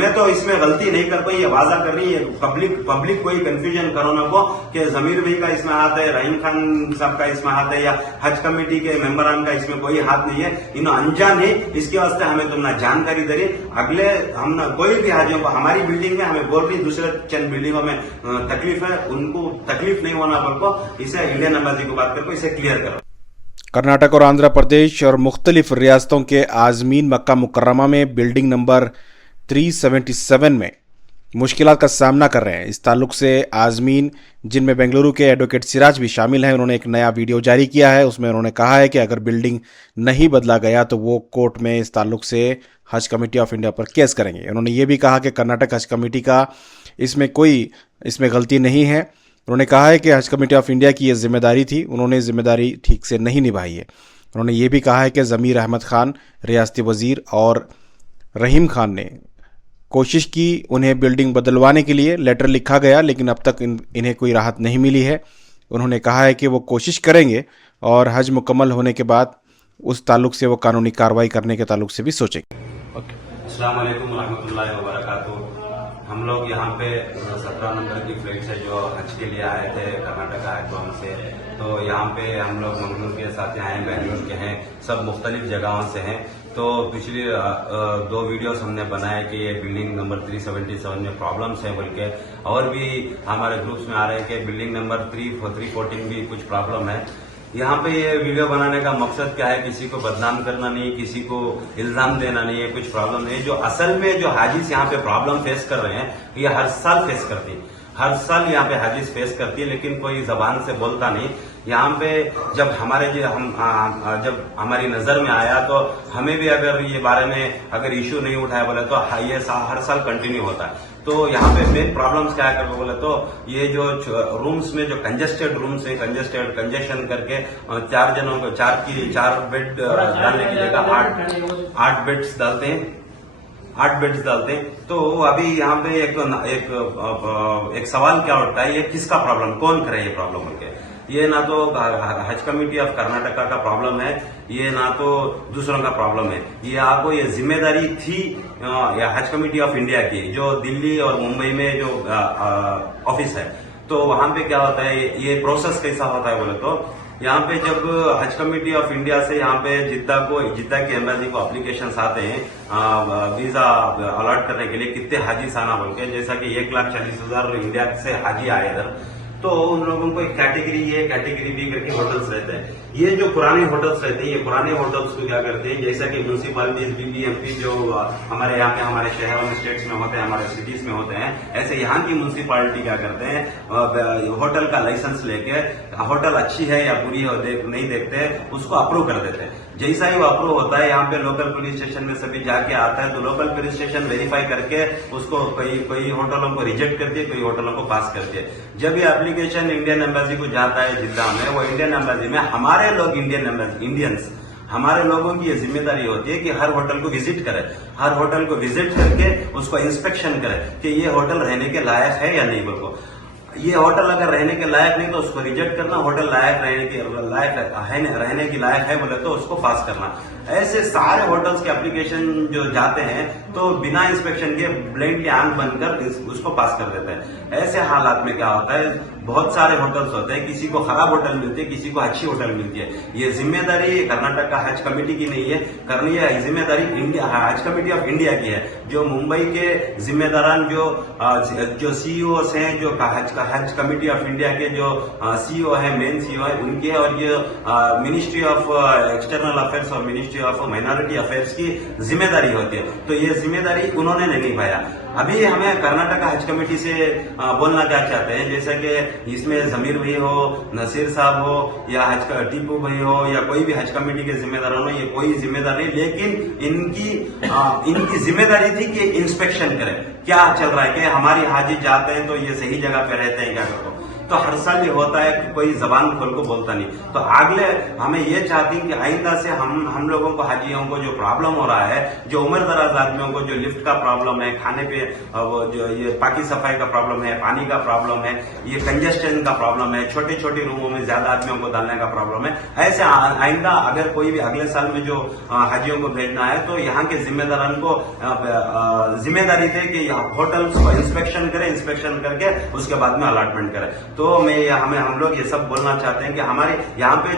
मैं तो इसमें गलती नहीं कर पाई, ये वाजा कर रही है पब्लिक कोई कंफ्यूजन करो ना को कि जमीर भाई का इसमें हाथ है, रहीम खान साहब का इसमें हाथ है या हज कमेटी के मेंबरान का इसमें कोई हाथ नहीं है। इन्हों अनजान है, इसके वास्ते हमें तुमने जानकारी दे रही। अगले हम कोई भी हाजियों को हमारी बिल्डिंग में हमें बोल रही दूसरे चंद बिल्डिंगों में तकलीफ है, उनको तकलीफ नहीं होना पड़को, इसे इंडियन एम्बेसी को बात करके इसे क्लियर करो। कर्नाटक और आंध्र प्रदेश और मुख्तलिफ रियासतों के आजमीन मक्का मुकर्रमा में बिल्डिंग नंबर 377 में मुश्किलात का सामना कर रहे हैं। इस ताल्लुक से आजमीन, जिनमें बेंगलुरु के एडवोकेट सिराज भी शामिल हैं, उन्होंने एक नया वीडियो जारी किया है। उसमें उन्होंने कहा है कि अगर बिल्डिंग नहीं बदला गया तो वो कोर्ट में इस ताल्लुक से हज कमेटी ऑफ इंडिया पर केस करेंगे। उन्होंने ये भी कहा कि कर्नाटक हज कमेटी का इसमें गलती नहीं है। उन्होंने कहा है कि हज कमेटी ऑफ इंडिया की ये जिम्मेदारी थी, उन्होंने जिम्मेदारी ठीक से नहीं निभाई है। उन्होंने ये भी कहा है कि ज़मीर अहमद खान, रियासती वजीर और रहीम खान ने कोशिश की, उन्हें बिल्डिंग बदलवाने के लिए लेटर लिखा गया, लेकिन अब तक इन्हें कोई राहत नहीं मिली है। उन्होंने कहा है कि वो कोशिश करेंगे और हज मुकम्मल होने के बाद उस ताल्लुक से वो कानूनी कार्रवाई करने के ताल्लुक से भी सोचेंगे। अस्सलाम वालेकुम रहमतुल्लाहि व बरकातुहू। हम लोग यहाँ पे 17 नंबर की फ्लाइट से जो हज के लिए आए थे कर्नाटक हाईकॉम से, तो यहाँ पे हम लोग मंगलूर के साथ आए हैं, बेंगलुरु के हैं, सब मुख्तलिफ जगहों से हैं। तो पिछली 2 वीडियोस हमने बनाए कि ये बिल्डिंग नंबर 377 में प्रॉब्लम्स है बोल के, और भी हमारे ग्रुप्स में आ रहे हैं कि बिल्डिंग नंबर 314 भी कुछ प्रॉब्लम है। यहाँ पे ये वीडियो बनाने का मकसद क्या है, किसी को बदनाम करना नहीं, किसी को इल्जाम देना नहीं है, कुछ प्रॉब्लम नहीं। जो असल में जो हाजिस यहाँ पे प्रॉब्लम फेस कर रहे हैं, ये हर साल फेस करती है, हर साल यहाँ पे हाजिस फेस करती है, लेकिन कोई जबान से बोलता नहीं। यहाँ पे जब जब हमारी नजर में आया तो हमें भी अगर ये बारे में अगर इश्यू नहीं उठाया बोले तो ये हर साल कंटिन्यू होता है। तो यहाँ पे मेन प्रॉब्लम्स क्या कर बोले तो ये जो रूम्स में जो कंजेस्टेड रूम्स है, कंजेशन करके 4 जनों को 4 बेड डालने की जगह 8 बेड्स डालते हैं, 8 बेड्स डालते हैं। तो अभी यहाँ पे एक सवाल क्या उठता है, ये किसका प्रॉब्लम, कौन करे ये प्रॉब्लम होके? ये ना तो हज कमेटी ऑफ कर्नाटका का प्रॉब्लम है, ये ना तो दूसरों का प्रॉब्लम है। ये आपको ये जिम्मेदारी थी या हज कमेटी ऑफ इंडिया की, जो दिल्ली और मुंबई में जो ऑफिस है। तो वहां पे क्या होता है, ये प्रोसेस कैसा होता है बोले तो यहाँ पे जब हज कमेटी ऑफ इंडिया से यहाँ पे जिद्दा की एम्बेसी को एप्लीकेशन आते हैं वीजा अलॉट करने के लिए, कितने हाजी आना बोल के, जैसा कि 1,40,000 इंडिया से हाजी आए इधर, तो उन लोगों को एक कैटेगरी ए, कैटेगरी बी करके होटल्स रहते हैं। ये जो पुराने होटल्स रहते हैं, ये पुराने होटल्स को क्या करते हैं, जैसा कि म्यूनसिपालिटीज, बीबीएमपी जो हमारे यहाँ पे हमारे शहरों में, स्टेट्स में होते हैं, हमारे सिटीज में होते हैं, ऐसे यहाँ की म्यूनसिपालिटी क्या करते हैं, होटल का लाइसेंस लेके होटल अच्छी है या बुरी है नहीं देखते, उसको अप्रूव कर देते हैं। जैसा ही वो अप्रूव होता है, यहाँ पे लोकल पुलिस स्टेशन में सभी जाके आता है, तो लोकल पुलिस स्टेशन वेरीफाई करके उसको कोई होटलों को रिजेक्ट करती है, कोई होटलों को पास करती है। जब ये एप्लीकेशन इंडियन एम्बेसी को जाता है जिद्दा में, वो इंडियन एम्बेसी में हमारे लोग इंडियंस हमारे लोगों की ये जिम्मेदारी होती है कि हर होटल को विजिट करें, हर होटल को विजिट करके उसको इंस्पेक्शन करें कि ये होटल रहने के लायक है या नहीं। बोलो ये होटल अगर रहने के लायक नहीं तो उसको रिजेक्ट करना, होटल रहने की लायक है बोले तो उसको पास करना। ऐसे सारे होटल्स के एप्लीकेशन जो जाते हैं तो बिना इंस्पेक्शन के ब्लाइंडली आंख बनकर उसको पास कर देते हैं। ऐसे हालात में क्या होता है, बहुत सारे होटल्स होते हैं, किसी को खराब होटल मिलती है, किसी को अच्छी होटल मिलती है। ये जिम्मेदारी कर्नाटक का हज कमेटी की नहीं है, करनी है जिम्मेदारी हज कमेटी ऑफ इंडिया की है। जो मुंबई के जिम्मेदारान जो सीईओ हैं, जो हज कमेटी ऑफ इंडिया के जो सीईओ है, मेन सीईओ है, उनके, और ये मिनिस्ट्री ऑफ एक्सटर्नल अफेयर्स और मिनिस्ट्री ऑफ माइनॉरिटी अफेयर्स की जिम्मेदारी होती है। तो ये जिम्मेदारी उन्होंने नहीं निभाया। अभी हमें कर्नाटक हज कमेटी से बोलना क्या चाहते हैं, जैसे कि इसमें जमीर भाई हो, नसीर साहब हो, या टीपू भाई हो, या कोई भी हज कमेटी के जिम्मेदार हो, ये कोई जिम्मेदार नहीं, लेकिन इनकी जिम्मेदारी थी कि इंस्पेक्शन करें क्या चल रहा है, कि हमारी हाजी जाते हैं तो ये सही जगह पे रहते हैं क्या करो। तो हर साल ये होता है कि कोई जबान खोल को बोलता नहीं। तो अगले हमें ये चाहते हैं कि आइंदा से हम लोगों को, हाजियों को जो प्रॉब्लम हो रहा है, जो उम्र दराज आदमियों को जो लिफ्ट का प्रॉब्लम है, खाने पे वो जो ये पाकी सफाई का प्रॉब्लम है, पानी का प्रॉब्लम है, ये कंजेस्शन का प्रॉब्लम है, छोटे छोटे रूमों में ज्यादा आदमियों को डालने का प्रॉब्लम है, ऐसे आइंदा अगर कोई भी अगले साल में जो हाजियों को भेजना है तो यहाँ के जिम्मेदारों को जिम्मेदारी थे कि होटल्स को इंस्पेक्शन करें, इंस्पेक्शन करके उसके बाद में अलॉटमेंट करें। तो हम लोग ये सब बोलना चाहते हैं कि हमारे यहाँ पे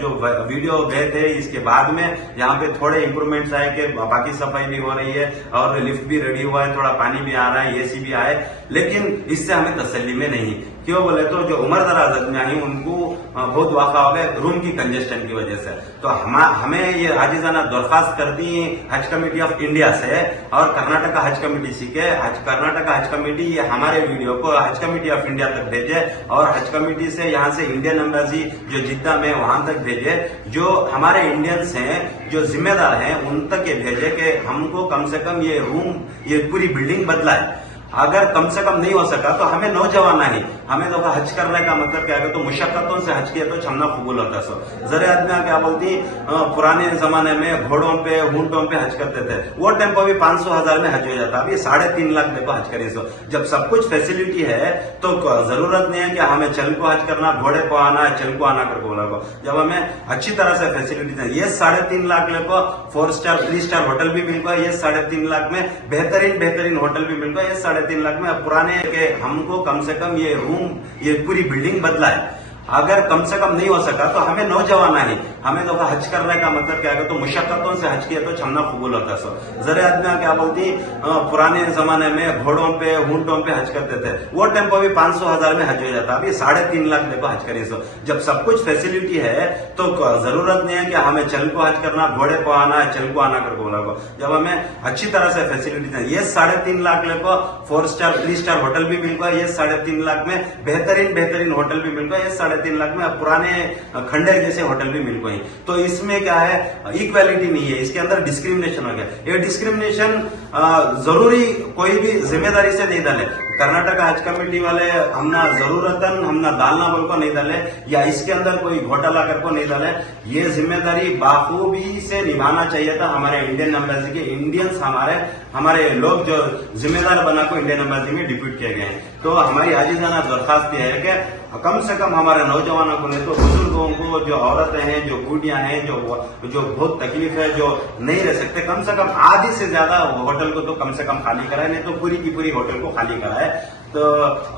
जो वीडियो गए थे, इसके बाद में यहाँ पे थोड़े इंप्रूवमेंट्स आए कि बाकी सफाई भी हो रही है और लिफ्ट भी रेडी हुआ है, थोड़ा पानी भी आ रहा है, एसी भी आए, लेकिन इससे हमें तसल्ली में नहीं। क्यों बोले तो जो उम्र दराज आदमी आई उनको बहुत वाक़ा हो गया रूम की कंजेस्शन की वजह से। तो हमें ये आजिजाना दरख्वास्त करती है हज कमेटी ऑफ इंडिया से और कर्नाटक हज कमेटी सी के कर्नाटक हज कमेटी ये हमारे वीडियो को हज कमेटी ऑफ इंडिया तक भेजे और हज कमेटी से यहाँ से इंडियन एम्बेसी जो जिद्दा में वहां तक भेजे, जो हमारे इंडियंस हैं, जो जिम्मेदार हैं, उन तक ये भेजे कि हमको कम से कम ये रूम, ये पूरी बिल्डिंग बदलाए। अगर कम से कम नहीं हो सका तो हमें नौजवान ही हमें तो हज करने का मतलब क्या है, तो मुशक्कतों से हज किया तो छमना कबूल होता। सो जरे आदमी क्या बोलती, पुराने जमाने में घोड़ों पे, ऊंटों पे हज करते थे, वो टाइम पर भी 500,000 में हज हो जाता। अभी 3.5 लाख देखो हज करिए। सो जब सब कुछ फैसिलिटी है तो जरूरत नहीं है कि हमें चल को हज करना, घोड़े को आना, चल को आना करके बोला को। जब हमें अच्छी तरह से फैसिलिटी है, ये 3.5 लाख को 4 स्टार 3 स्टार होटल भी मिल गया, ये 3.5 लाख में बेहतरीन होटल भी मिल गया, ये 3.5 लाख में पुराने के हमको कम से कम ये रूम, ये पूरी बिल्डिंग बदलाए। अगर कम से कम नहीं हो सका तो हमें नौजवान ही हमें तो हज करने का मतलब क्या है, तो मुशक्कतों से हज किया तो छमना कबूल होता। सो जरे आदमी क्या बोलती, पुराने जमाने में घोड़ों पे, ऊंटों पे हज करते थे, वो टाइम पर भी 500,000 में हज हो जाता। अभी 3.5 लाख देखो हज करिए। सो जब सब कुछ फैसिलिटी है तो जरूरत नहीं है कि हमें चल को हज करना, घोड़े को आना, चल को आना करके बोला को। जब हमें अच्छी तरह से फैसिलिटी है, ये 3.5 लाख को 4 स्टार 3 स्टार होटल भी मिल गया, ये 3.5 लाख में बेहतरीन होटल भी मिल गया, ये 3.5 लाख में पुराने खंडेर जैसे होटल भी मिल गए। तो इसमें क्या है, इक्वालिटी नहीं है, इसके अंदर डिस्क्रिमिनेशन हो गया। ये डिस्क्रिमिनेशन जरूरी कोई भी जिम्मेदारी से नहीं डाले। कर्नाटक हज कमेटी वाले हमना जरूरतन हमना डालना बोल को नहीं डाले या इसके अंदर कोई घोटाला कर को नहीं डाले। ये जिम्मेदारी बाखूबी से निभाना चाहिए था हमारे इंडियन एम्बेसी के इंडियंस, हमारे लोग जो जिम्मेदार बना को इंडियन एम्बेसी में डिप्यूट किए गए हैं। तो हमारी आजिजाना दरखास्त यह है कि कम से कम हमारे नौजवानों को नहीं तो बुजुर्गों को, जो औरतें हैं, जो बूढ़ियां हैं, जो बहुत तकलीफ है, जो नहीं रह सकते, कम से कम आधी से ज्यादा होटल को तो कम से कम खाली कराए, नहीं तो पूरी की पूरी होटल को खाली कराए। तो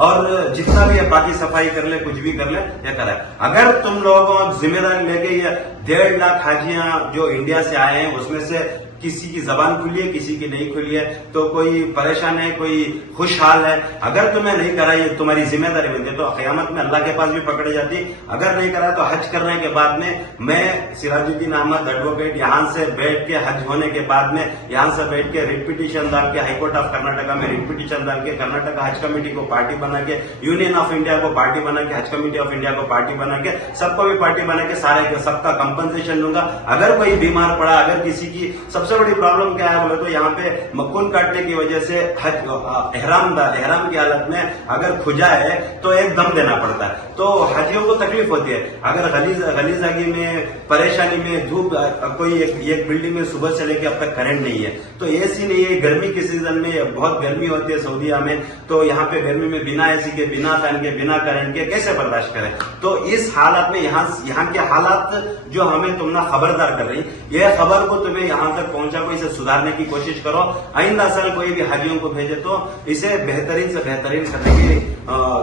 और जितना भी है बाकी सफाई कर ले, कुछ भी कर ले, ये कराए। अगर तुम लोगों जिम्मेदारी लेके ये 1.5 लाख हाजियां जो इंडिया से आए हैं उसमें से किसी की जबान खुली है, किसी की नहीं खुली है, तो कोई परेशान है, कोई खुशहाल है। अगर तुम्हें नहीं करा, ये तुम्हारी जिम्मेदारी बनती है, तो क़यामत में अल्लाह के पास भी पकड़े जाती। अगर नहीं करा तो हज करने के बाद में मैं सिराजुद्दीन अहमद एडवोकेट यहाँ से बैठ के, हज होने के बाद में यहाँ से बैठ के रिट पिटीशन डाल के, हाईकोर्ट ऑफ कर्नाटका में रिट पिटीशन डाल के, कर्नाटक हज कमेटी को पार्टी बना के, यूनियन ऑफ इंडिया को पार्टी बना के, हज कमेटी ऑफ इंडिया को पार्टी बना के, सबको भी पार्टी बना के सबका कंपनसेशन दूंगा। अगर कोई बीमार पड़ा, अगर किसी की सबसे बड़ी प्रॉब्लम क्या है बोले तो यहाँ पे मक्खून काटने की वजह से एहराम की हालत में अगर खुजा है तो एक दम देना पड़ता है, तो हाजियों को तकलीफ होती है। अगर गलीजागी में, परेशानी में, धूप, कोई एक बिल्डिंग में सुबह से लेकर अब तक करंट नहीं है, तो एसी नहीं है, गर्मी के सीजन में बहुत गर्मी होती है सऊदीया में, तो यहाँ पे गर्मी में बिना एसी के, बिना फैन के, बिना करंट के कैसे बर्दाश्त करें। तो इस हालत में यहाँ के हालात जो हमें तुमने खबरदार कर रही, यह खबर को तुम्हें यहाँ तक पहुंचा को इसे सुधारने की कोशिश करो। आइंदा साल कोई भी हाजियों को भेजे तो इसे बेहतरीन से बेहतरीन करने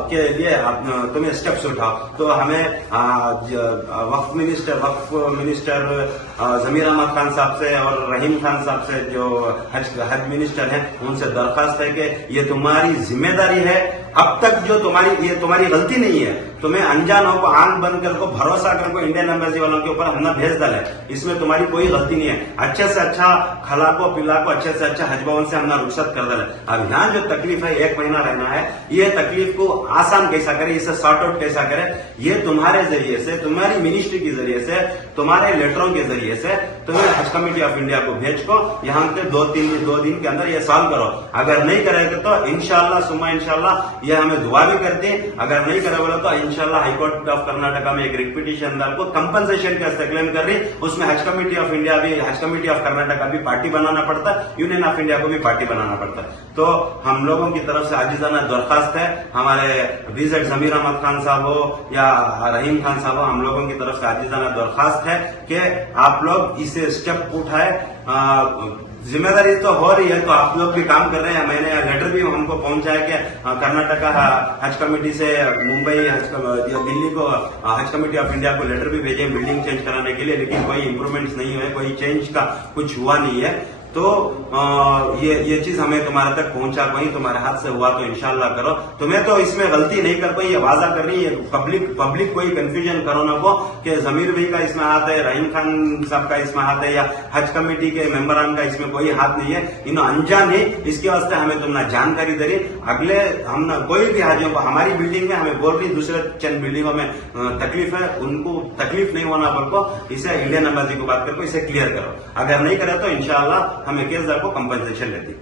के लिए तुम्हें स्टेप्स उठाओ। तो हमें वक्फ मिनिस्टर जमीर अहमद खान साहब से और रहीम खान साहब से जो हज मिनिस्टर हैं उनसे दरखास्त है कि ये तुम्हारी जिम्मेदारी है। अब तक जो ये तुम्हारी गलती नहीं है, तुम्हें अनजानों को आंख बंद कर को भरोसा कर को इंडियन एम्बेसी वालों के ऊपर हमने भेज डाला है, इसमें तुम्हारी कोई गलती नहीं है। अच्छे से अच्छा खला को पिला को अच्छे से अच्छा हज भवन से हमने रुखसत कर डाला है। अब यहाँ जो तकलीफ है, 1 महीना रहना है, ये तकलीफ को आसान कैसा करे, इसे सॉर्ट आउट कैसा करे, ये तुम्हारे जरिए से, तुम्हारी मिनिस्ट्री के जरिए से, तुम्हारे लेटरों के जरिए जरिए से तुम्हें हज कमेटी ऑफ इंडिया को भेज को यहाँ के 2 दिन के अंदर ये सॉल्व करो। अगर नहीं करेगा तो इंशाल्लाह सुम्मा इंशाल्लाह ये हमें दुआ भी करते हैं। अगर नहीं करे बोले तो इंशाल्लाह हाईकोर्ट ऑफ कर्नाटका में एक रिट पिटीशन डाल को कंपनसेशन के वास्ते क्लेम कर रही, उसमें हज कमेटी ऑफ इंडिया भी, हज कमेटी ऑफ कर्नाटका भी पार्टी बनाना पड़ता, यूनियन ऑफ इंडिया को भी पार्टी बनाना पड़ता। तो हम लोगों की तरफ से आजिजाना दरखास्त है, हमारे बीजेड जमीर अहमद खान साहब हो या रहीम खान साहब हो, हम लोगों की तरफ से आजिजाना दरखास्त है कि आप लोग इसे स्टेप उठाए। जिम्मेदारी तो हो रही है तो आप लोग भी काम कर रहे हैं। मैंने लेटर भी हमको पहुंचा है कि कर्नाटका हज कमेटी से मुंबई दिल्ली को हज कमेटी ऑफ इंडिया को लेटर भी भेजे बिल्डिंग चेंज कराने के लिए, लेकिन कोई इंप्रूवमेंट्स नहीं हुए, कोई चेंज का कुछ हुआ नहीं है। तो ये चीज हमें तुम्हारे तक पहुंचा पाई, तुम्हारे हाथ से हुआ तो इंशाल्लाह करो। तुम्हें तो इसमें गलती नहीं कर पाई, ये वादा कर रही है पब्लिक कोई कंफ्यूजन करो ना को कि जमीर भाई का इसमें हाथ है, रहीम खान साहब का इसमें हाथ है या हज कमेटी के मेंबरान का इसमें कोई हाथ नहीं है। इन्हों अनजान है, इसके वास्ते हमें तुमने जानकारी दे रही। अगले हम कोई भी हाजियों को हमारी बिल्डिंग में हमें बोल रही, दूसरे चंद बिल्डिंगों में तकलीफ है, उनको तकलीफ नहीं होना बल्कि इसे इंडियन एम्बेसी को बात करके इसे क्लियर करो। अगर नहीं करे तो इंशाल्लाह हमें केस को कंपनसेशन लेती।